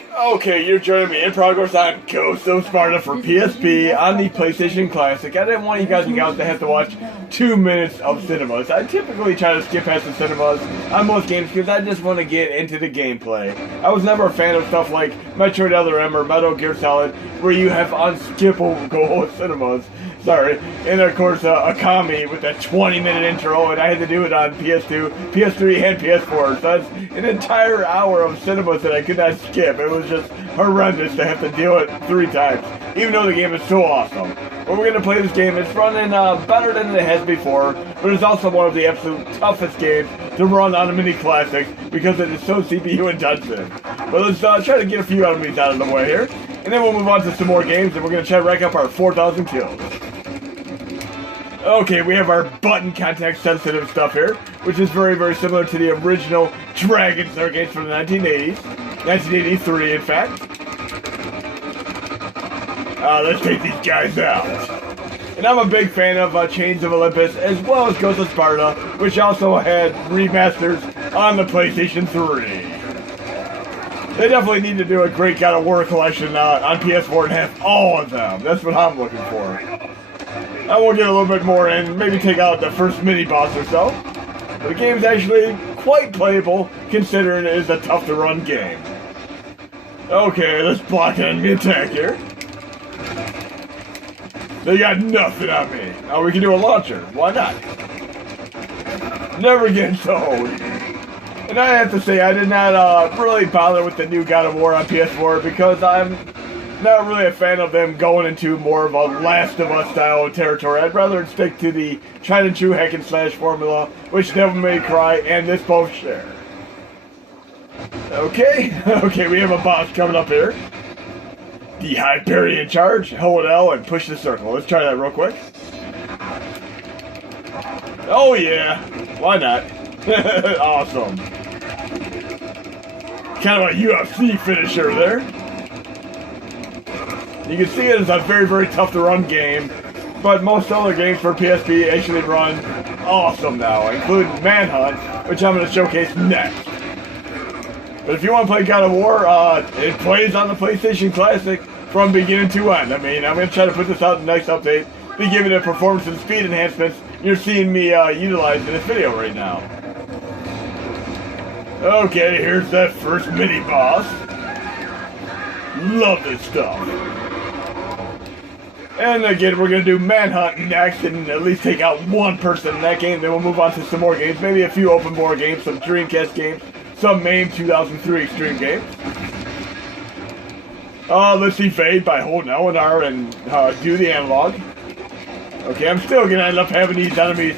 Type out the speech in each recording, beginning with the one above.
Okay, you're joining me in progress on Ghost of Sparta for PSP on the PlayStation Classic. I didn't want you guys and gals to have to watch 2 minutes of cinemas. I typically try to skip past the cinemas on most games because I just want to get into the gameplay. I was never a fan of stuff like Metroid Other M or Metal Gear Solid where you have unskippable cinemas. Sorry. And of course, Akami with that 20-minute intro, and I had to do it on PS2, PS3, and PS4. So that's an entire hour of cinemas that I could not skip. It was just horrendous to have to deal with 3 times, even though the game is so awesome. But we're going to play this game. It's running better than it has before, but it's also one of the absolute toughest games to run on a mini classic because it is so CPU intensive. But let's try to get a few enemies out of the way here, and then we'll move on to some more games, and we're going to try to rack up our 4,000 kills. Okay, we have our button context sensitive stuff here, which is very, very similar to the original Dragon Slayer games from the 1980s. 1983, in fact. Let's take these guys out. And I'm a big fan of Chains of Olympus, as well as Ghost of Sparta, which also had remasters on the PlayStation 3. They definitely need to do a great God of War collection on PS4 and have all of them. That's what I'm looking for. I will get a little bit more and maybe take out the first mini-boss or so. But the game's actually quite playable, considering it is a tough-to-run game. Okay, let's block an enemy attack here. They got nothing on me. Oh, we can do a launcher. Why not? Never gets old. And I have to say, I did not really bother with the new God of War on PS4 because I'm not really a fan of them going into more of a Last of Us style territory. I'd rather stick to the tried and true hack and slash formula, which Devil May Cry and this both share. Okay, we have a boss coming up here. The Hyperion charge, hold L and push the circle. Let's try that real quick. Oh yeah, why not? Awesome. Kind of a UFC finisher there. You can see it as a very, very tough to run game, but most other games for PSP actually run awesome now, including Manhunt, which I'm going to showcase next. But if you want to play God of War, it plays on the PlayStation Classic from beginning to end. I mean, I'm going to try to put this out in the next update, be giving it performance and speed enhancements you're seeing me utilize in this video right now. Okay, here's that first mini-boss. Love this stuff. And again, we're going to do Manhunt next and at least take out one person in that game. Then we'll move on to some more games. Maybe a few OpenBOR games, some Dreamcast games, some MAME 2003 Extreme games. Let's evade by holding L and R and do the analog. Okay, I'm still going to end up having these enemies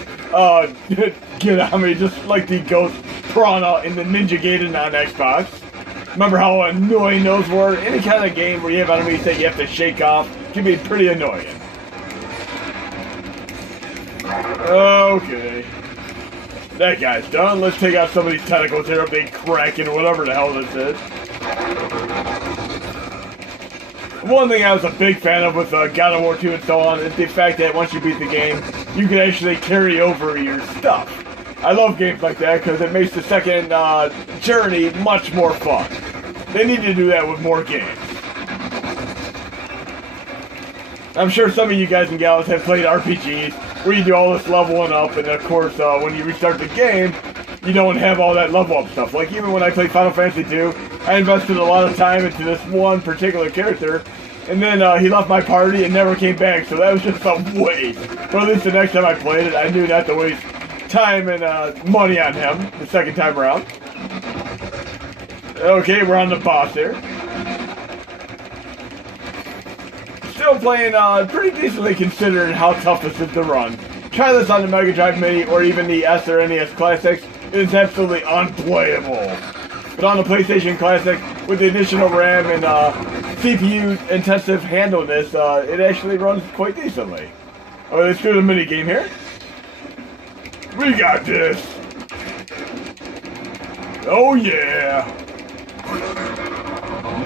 get on me just like the Ghost Piranha in the Ninja Gaiden on Xbox. Remember how annoying those were? Any kind of game where you have enemies that you have to shake off can be pretty annoying. Okay. That guy's done. Let's take out some of these tentacles here, big Kraken, whatever the hell this is. One thing I was a big fan of with God of War 2 and so on is the fact that once you beat the game, you can actually carry over your stuff. I love games like that because it makes the second journey much more fun. They need to do that with more games. I'm sure some of you guys and gals have played RPGs where you do all this leveling up, and of course, when you restart the game, you don't have all that level up stuff. Like even when I played Final Fantasy 2, I invested a lot of time into this one particular character, and then he left my party and never came back, so that was just a waste. But at least the next time I played it, I knew not to waste time and money on him the second time around. Okay, we're on the boss here. Still playing pretty decently considering how tough this is to run. Try this on the Mega Drive Mini or even the S or NES Classics. It is absolutely unplayable. But on the PlayStation Classic, with the additional RAM and CPU intensive handleness, it actually runs quite decently. Okay, let's do the mini game here. We got this. Oh yeah.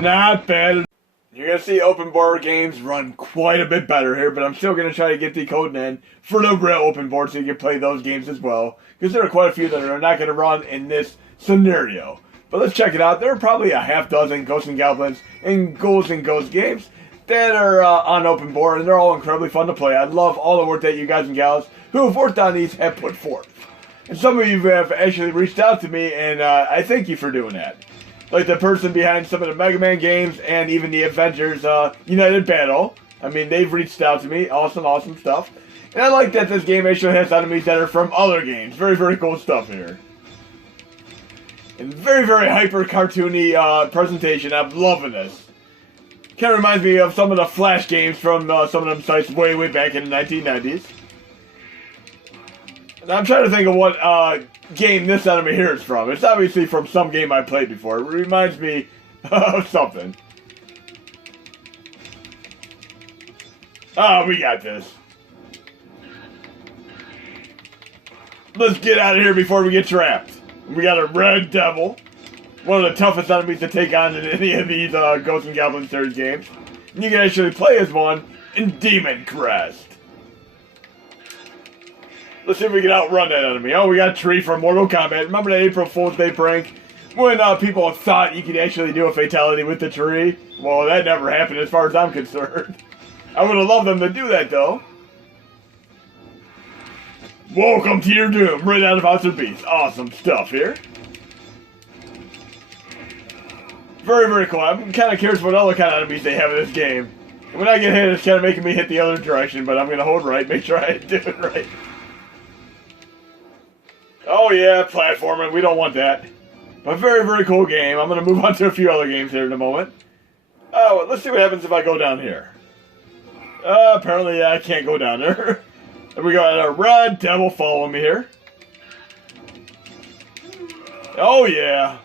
Not bad. You're going to see OpenBOR games run quite a bit better here, but I'm still going to try to get the code in for the real OpenBOR so you can play those games as well. Because there are quite a few that are not going to run in this scenario. But let's check it out. There are probably a half dozen Ghosts and Goblins and Ghosts games that are on OpenBOR, and they're all incredibly fun to play. I love all the work that you guys and gals who have worked on these have put forth. And some of you have actually reached out to me, and I thank you for doing that. Like the person behind some of the Mega Man games and even the Avengers United Battle. I mean, they've reached out to me. Awesome, awesome stuff. And I like that this game actually has enemies that are from other games. Very, very cool stuff here. And very, very hyper cartoony presentation. I'm loving this. Kind of reminds me of some of the Flash games from some of them sites way, way back in the 1990s. And I'm trying to think of what game this enemy here is from. It's obviously from some game I played before. It reminds me of something. Oh, we got this. Let's get out of here before we get trapped. We got a Red Devil. One of the toughest enemies to take on in any of these Ghosts and Goblins series games. And you can actually play as one in Demon Crest. Let's see if we can outrun that enemy. Oh, we got a tree from Mortal Kombat. Remember that April Fool's Day prank? When people thought you could actually do a fatality with the tree? Well, that never happened as far as I'm concerned. I would have loved them to do that, though. Welcome to your doom, right out of Outer Beast. Awesome stuff here. Very, very cool. I'm kind of curious what other kind of enemies they have in this game. When I get hit, it's kind of making me hit the other direction, but I'm going to hold right, make sure I do it right. Oh yeah, platforming. We don't want that. But very, very cool game. I'm going to move on to a few other games here in a moment. Oh, let's see what happens if I go down here. Apparently I can't go down there. And we got a Red Devil following me here. Oh yeah.